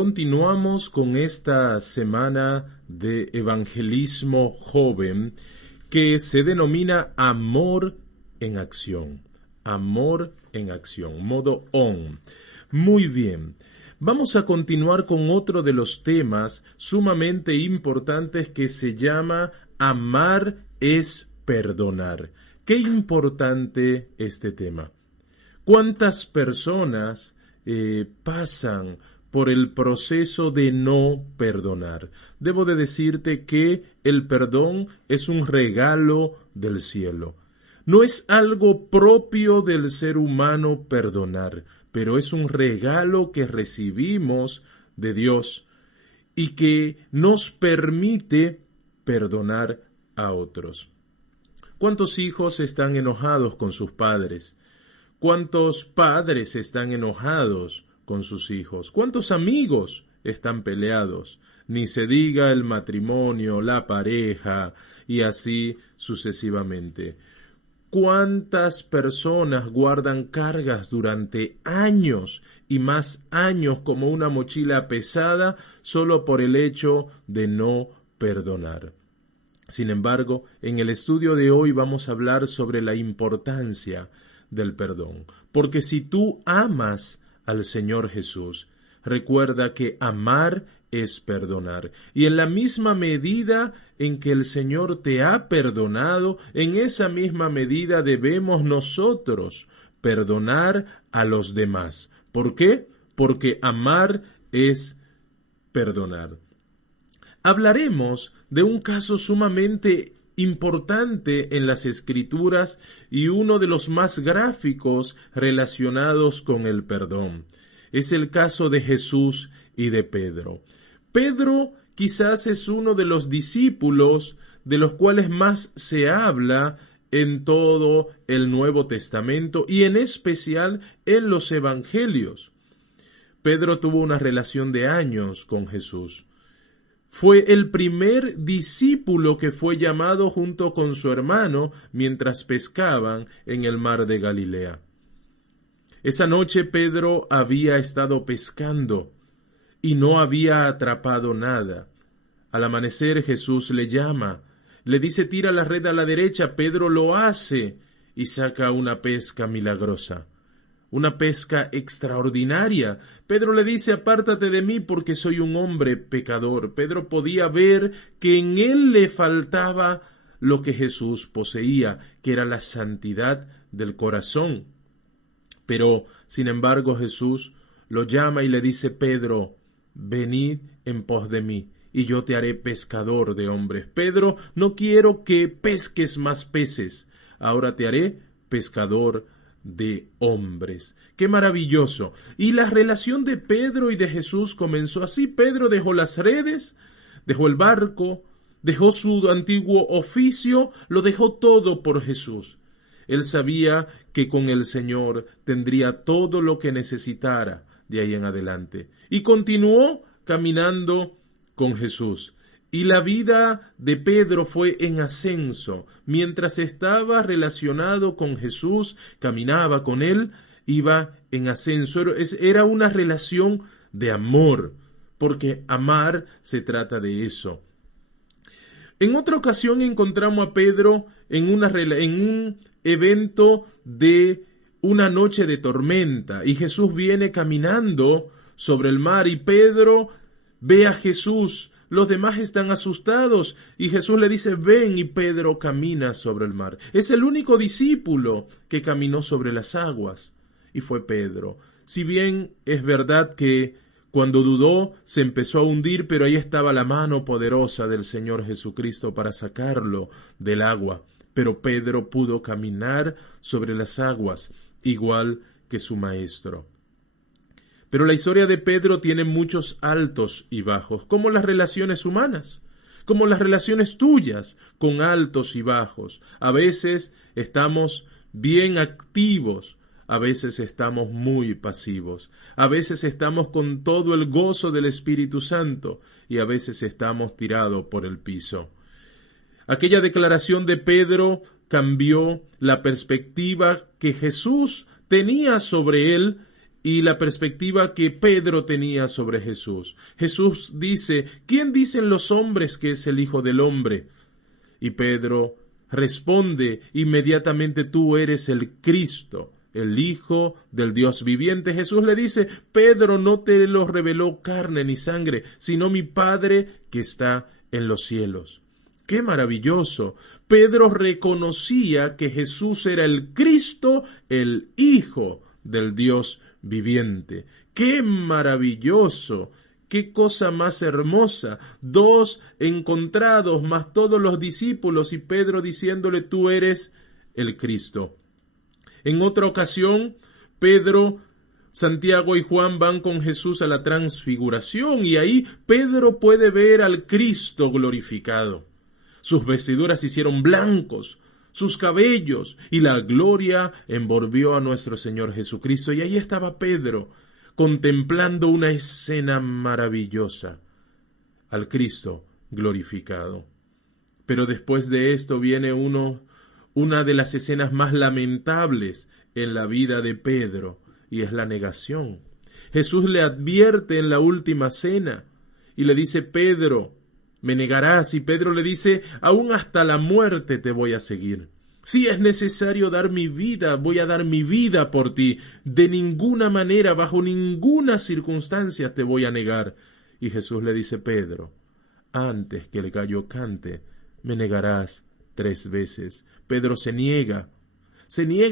Continuamos con esta semana de evangelismo joven que se denomina Amor en Acción. Amor en Acción, modo ON. Muy bien, vamos a continuar con otro de los temas sumamente importantes que se llama Amar es perdonar. Qué importante este tema. ¿Cuántas personas pasan por el proceso de no perdonar? Debo de decirte que el perdón es un regalo del cielo. No es algo propio del ser humano perdonar, pero es un regalo que recibimos de Dios y que nos permite perdonar a otros. ¿Cuántos hijos están enojados con sus padres? ¿Cuántos padres están enojados con sus hijos? ¿Cuántos amigos están peleados? Ni se diga el matrimonio, la pareja y así sucesivamente. ¿Cuántas personas guardan cargas durante años y más años como una mochila pesada solo por el hecho de no perdonar? Sin embargo, en el estudio de hoy vamos a hablar sobre la importancia del perdón. Porque si tú amas al Señor Jesús, recuerda que amar es perdonar. Y en la misma medida en que el Señor te ha perdonado, en esa misma medida debemos nosotros perdonar a los demás. ¿Por qué? Porque amar es perdonar. Hablaremos de un caso sumamente importante en las Escrituras y uno de los más gráficos relacionados con el perdón. Es el caso de Jesús y de Pedro. Pedro quizás es uno de los discípulos de los cuales más se habla en todo el Nuevo Testamento y en especial en los Evangelios. Pedro tuvo una relación de años con Jesús. Fue el primer discípulo que fue llamado junto con su hermano mientras pescaban en el mar de Galilea. Esa noche Pedro había estado pescando y no había atrapado nada. Al amanecer Jesús le llama, le dice tira la red a la derecha. Pedro lo hace y saca una pesca milagrosa. Una pesca extraordinaria. Pedro le dice, apártate de mí porque soy un hombre pecador. Pedro podía ver que en él le faltaba lo que Jesús poseía, que era la santidad del corazón. Pero, sin embargo, Jesús lo llama y le dice, Pedro, venid en pos de mí, y yo te haré pescador de hombres. Pedro, no quiero que pesques más peces, ahora te haré pescador de hombres. ¡Qué maravilloso! Y la relación de Pedro y de Jesús comenzó así. Pedro dejó las redes, dejó el barco, dejó su antiguo oficio, lo dejó todo por Jesús. Él sabía que con el Señor tendría todo lo que necesitara de ahí en adelante. Y continuó caminando con Jesús. Y la vida de Pedro fue en ascenso. Mientras estaba relacionado con Jesús, caminaba con él, iba en ascenso. Era una relación de amor, porque amar se trata de eso. En otra ocasión encontramos a Pedro en un evento de una noche de tormenta, y Jesús viene caminando sobre el mar, y Pedro ve a Jesús. Los demás están asustados y Jesús le dice, ven, y Pedro camina sobre el mar. Es el único discípulo que caminó sobre las aguas y fue Pedro. Si bien es verdad que cuando dudó se empezó a hundir, pero ahí estaba la mano poderosa del Señor Jesucristo para sacarlo del agua. Pero Pedro pudo caminar sobre las aguas, igual que su maestro. Pero la historia de Pedro tiene muchos altos y bajos, como las relaciones humanas, como las relaciones tuyas, con altos y bajos. A veces estamos bien activos, a veces estamos muy pasivos, a veces estamos con todo el gozo del Espíritu Santo y a veces estamos tirados por el piso. Aquella declaración de Pedro cambió la perspectiva que Jesús tenía sobre él y la perspectiva que Pedro tenía sobre Jesús. Jesús dice, ¿quién dicen los hombres que es el Hijo del Hombre? Y Pedro responde inmediatamente, tú eres el Cristo, el Hijo del Dios viviente. Jesús le dice, Pedro, no te lo reveló carne ni sangre, sino mi Padre que está en los cielos. ¡Qué maravilloso! Pedro reconocía que Jesús era el Cristo, el Hijo del Dios viviente. ¡Qué maravilloso! ¡Qué cosa más hermosa! Dos encontrados, más todos los discípulos, y Pedro diciéndole, tú eres el Cristo. En otra ocasión, Pedro, Santiago y Juan van con Jesús a la transfiguración, y ahí Pedro puede ver al Cristo glorificado. Sus vestiduras se hicieron blancos, sus cabellos, y la gloria envolvió a nuestro Señor Jesucristo. Y ahí estaba Pedro, contemplando una escena maravillosa, al Cristo glorificado. Pero después de esto viene una de las escenas más lamentables en la vida de Pedro, y es la negación. Jesús le advierte en la última cena, y le dice, Pedro, me negarás, y Pedro le dice, aún hasta la muerte te voy a seguir. Si es necesario dar mi vida, voy a dar mi vida por ti. De ninguna manera, bajo ninguna circunstancia te voy a negar. Y Jesús le dice, Pedro, antes que el gallo cante, me negarás 3 veces. Pedro se niega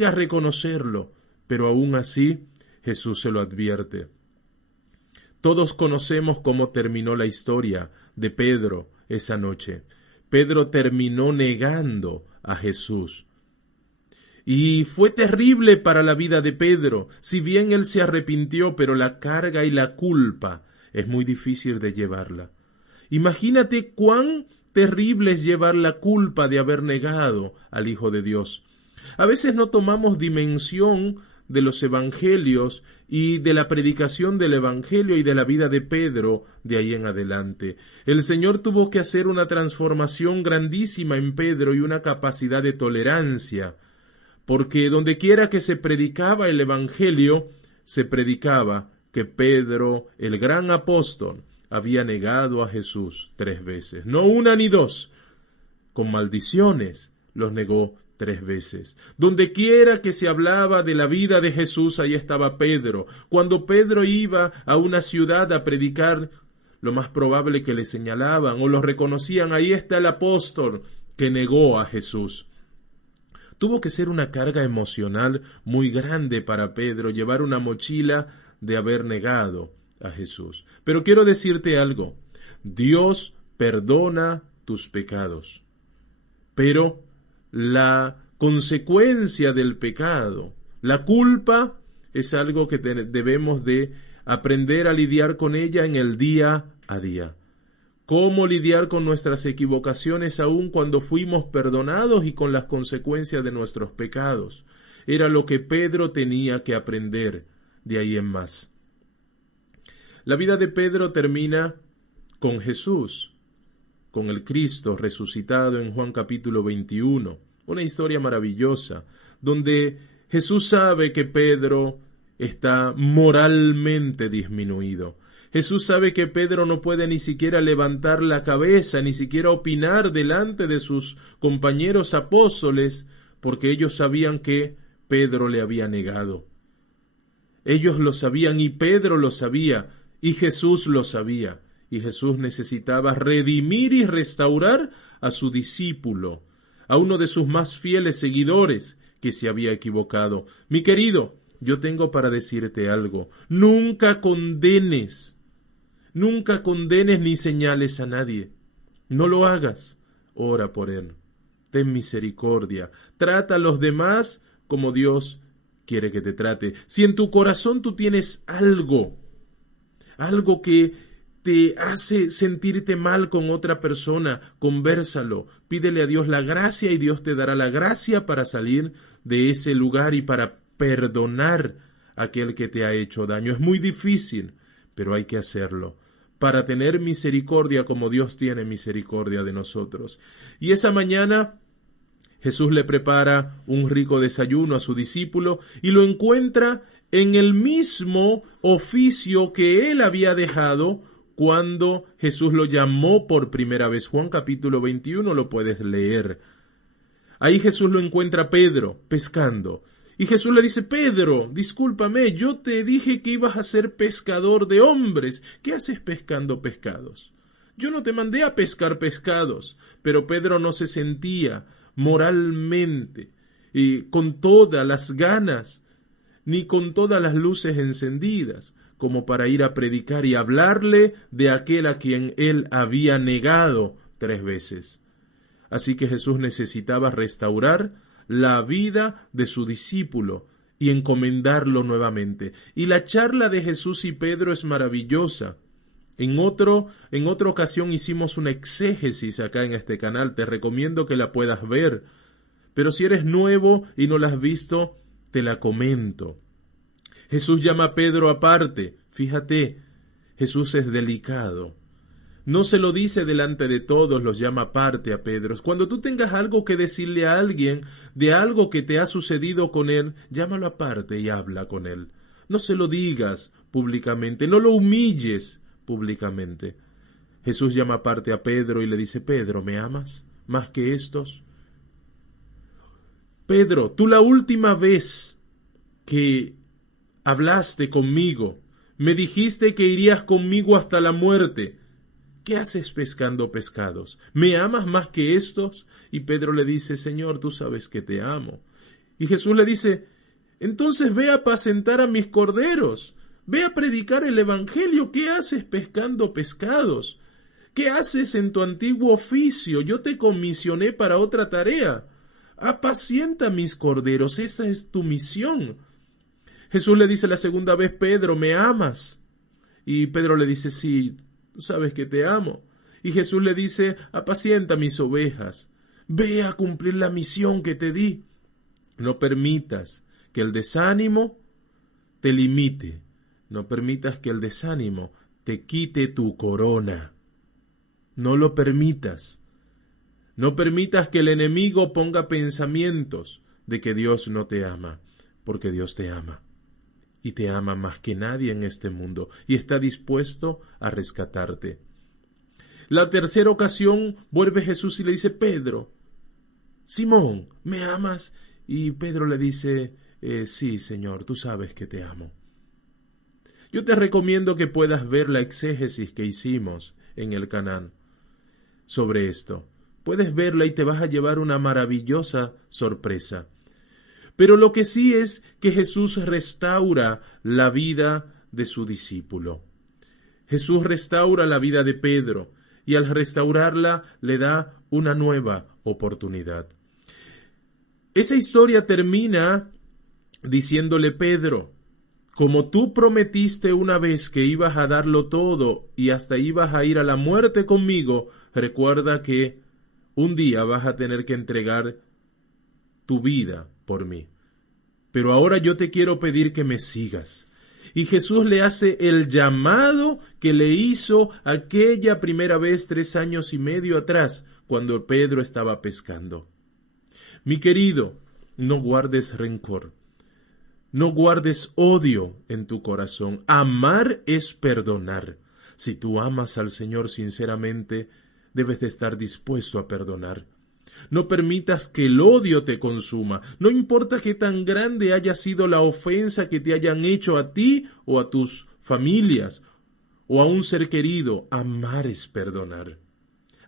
a reconocerlo, pero aún así Jesús se lo advierte. Todos conocemos cómo terminó la historia de Pedro esa noche. Pedro terminó negando a Jesús. Y fue terrible para la vida de Pedro, si bien él se arrepintió, pero la carga y la culpa es muy difícil de llevarla. Imagínate cuán terrible es llevar la culpa de haber negado al Hijo de Dios. A veces no tomamos dimensión de los evangelios y de la predicación del evangelio y de la vida de Pedro de ahí en adelante. El Señor tuvo que hacer una transformación grandísima en Pedro y una capacidad de tolerancia, porque donde quiera que se predicaba el evangelio, se predicaba que Pedro, el gran apóstol, había negado a Jesús 3 veces, no 1 ni 2, con maldiciones los negó 3 veces. Donde quiera que se hablaba de la vida de Jesús, ahí estaba Pedro. Cuando Pedro iba a una ciudad a predicar, lo más probable que le señalaban o lo reconocían, ahí está el apóstol que negó a Jesús. Tuvo que ser una carga emocional muy grande para Pedro llevar una mochila de haber negado a Jesús. Pero quiero decirte algo, Dios perdona tus pecados, pero la consecuencia del pecado, la culpa, es algo que debemos de aprender a lidiar con ella en el día a día. ¿Cómo lidiar con nuestras equivocaciones aún cuando fuimos perdonados y con las consecuencias de nuestros pecados? Era lo que Pedro tenía que aprender de ahí en más. La vida de Pedro termina con Jesús, con el Cristo resucitado en Juan capítulo 21. Una historia maravillosa, donde Jesús sabe que Pedro está moralmente disminuido. Jesús sabe que Pedro no puede ni siquiera levantar la cabeza, ni siquiera opinar delante de sus compañeros apóstoles, porque ellos sabían que Pedro le había negado. Ellos lo sabían y Pedro lo sabía y Jesús lo sabía. Y Jesús necesitaba redimir y restaurar a su discípulo, a uno de sus más fieles seguidores que se había equivocado. Mi querido, yo tengo para decirte algo. Nunca condenes ni señales a nadie. No lo hagas. Ora por él. Ten misericordia. Trata a los demás como Dios quiere que te trate. Si en tu corazón tú tienes algo que te hace sentirte mal con otra persona, convérsalo, pídele a Dios la gracia y Dios te dará la gracia para salir de ese lugar y para perdonar a aquel que te ha hecho daño. Es muy difícil, pero hay que hacerlo, para tener misericordia como Dios tiene misericordia de nosotros. Y esa mañana Jesús le prepara un rico desayuno a su discípulo y lo encuentra en el mismo oficio que él había dejado cuando Jesús lo llamó por primera vez. Juan capítulo 21 lo puedes leer. Ahí Jesús lo encuentra a Pedro pescando. Y Jesús le dice: Pedro, discúlpame, yo te dije que ibas a ser pescador de hombres. ¿Qué haces pescando pescados? Yo no te mandé a pescar pescados. Pero Pedro no se sentía moralmente y con todas las ganas, ni con todas las luces encendidas, como para ir a predicar y hablarle de aquel a quien él había negado 3 veces. Así que Jesús necesitaba restaurar la vida de su discípulo y encomendarlo nuevamente. Y la charla de Jesús y Pedro es maravillosa. En otra ocasión hicimos una exégesis acá en este canal, te recomiendo que la puedas ver. Pero si eres nuevo y no la has visto, te la comento. Jesús llama a Pedro aparte. Fíjate, Jesús es delicado. No se lo dice delante de todos, los llama aparte a Pedro. Cuando tú tengas algo que decirle a alguien de algo que te ha sucedido con él, llámalo aparte y habla con él. No se lo digas públicamente, no lo humilles públicamente. Jesús llama aparte a Pedro y le dice: Pedro, ¿me amas más que estos? Pedro, tú la última vez que hablaste conmigo, me dijiste que irías conmigo hasta la muerte. ¿Qué haces pescando pescados? ¿Me amas más que estos? Y Pedro le dice: Señor, tú sabes que te amo. Y Jesús le dice: entonces ve a apacentar a mis corderos, ve a predicar el evangelio. ¿Qué haces pescando pescados? ¿Qué haces en tu antiguo oficio? Yo te comisioné para otra tarea. Apacienta mis corderos, esa es tu misión. Jesús le dice la segunda vez: Pedro, ¿me amas? Y Pedro le dice: sí, tú sabes que te amo. Y Jesús le dice: apacienta mis ovejas, ve a cumplir la misión que te di. No permitas que el desánimo te limite, no permitas que el desánimo te quite tu corona. No lo permitas. No permitas que el enemigo ponga pensamientos de que Dios no te ama, porque Dios te ama. Y te ama más que nadie en este mundo, y está dispuesto a rescatarte. La tercera ocasión vuelve Jesús y le dice: Pedro, Simón, ¿me amas? Y Pedro le dice: sí, Señor, tú sabes que te amo. Yo te recomiendo que puedas ver la exégesis que hicimos en el canal sobre esto. Puedes verla y te vas a llevar una maravillosa sorpresa. Pero lo que sí es que Jesús restaura la vida de su discípulo. Jesús restaura la vida de Pedro y al restaurarla le da una nueva oportunidad. Esa historia termina diciéndole: Pedro, como tú prometiste una vez que ibas a darlo todo y hasta ibas a ir a la muerte conmigo, recuerda que un día vas a tener que entregar tu vida por mí. Pero ahora yo te quiero pedir que me sigas. Y Jesús le hace el llamado que le hizo aquella primera vez 3 años y medio atrás, cuando Pedro estaba pescando. Mi querido, no guardes rencor. No guardes odio en tu corazón. Amar es perdonar. Si tú amas al Señor sinceramente, debes de estar dispuesto a perdonar. No permitas que el odio te consuma. No importa qué tan grande haya sido la ofensa que te hayan hecho a ti o a tus familias o a un ser querido. Amar es perdonar.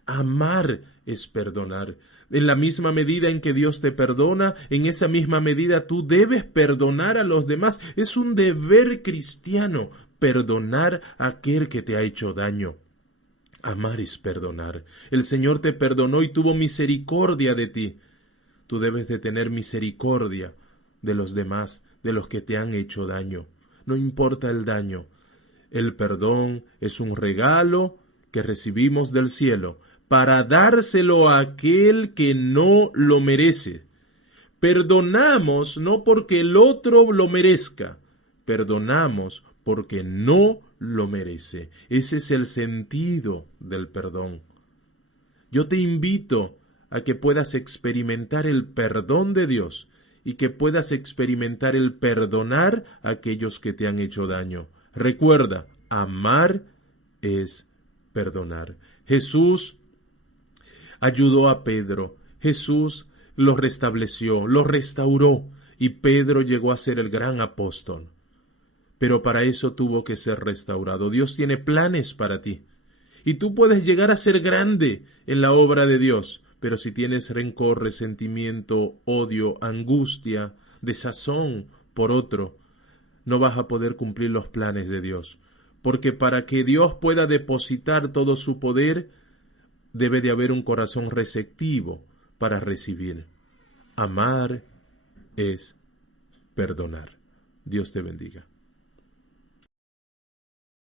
Amar es perdonar. En la misma medida en que Dios te perdona, en esa misma medida tú debes perdonar a los demás. Es un deber cristiano perdonar a aquel que te ha hecho daño. Amar es perdonar. El Señor te perdonó y tuvo misericordia de ti. Tú debes de tener misericordia de los demás, de los que te han hecho daño. No importa el daño. El perdón es un regalo que recibimos del cielo para dárselo a aquel que no lo merece. Perdonamos no porque el otro lo merezca, perdonamos porque no lo merece. Ese es el sentido del perdón. Yo te invito a que puedas experimentar el perdón de Dios y que puedas experimentar el perdonar a aquellos que te han hecho daño. Recuerda, amar es perdonar. Jesús ayudó a Pedro. Jesús lo restableció, lo restauró, y Pedro llegó a ser el gran apóstol. Pero para eso tuvo que ser restaurado. Dios tiene planes para ti. Y tú puedes llegar a ser grande en la obra de Dios, pero si tienes rencor, resentimiento, odio, angustia, desazón por otro, no vas a poder cumplir los planes de Dios. Porque para que Dios pueda depositar todo su poder, debe de haber un corazón receptivo para recibir. Amar es perdonar. Dios te bendiga.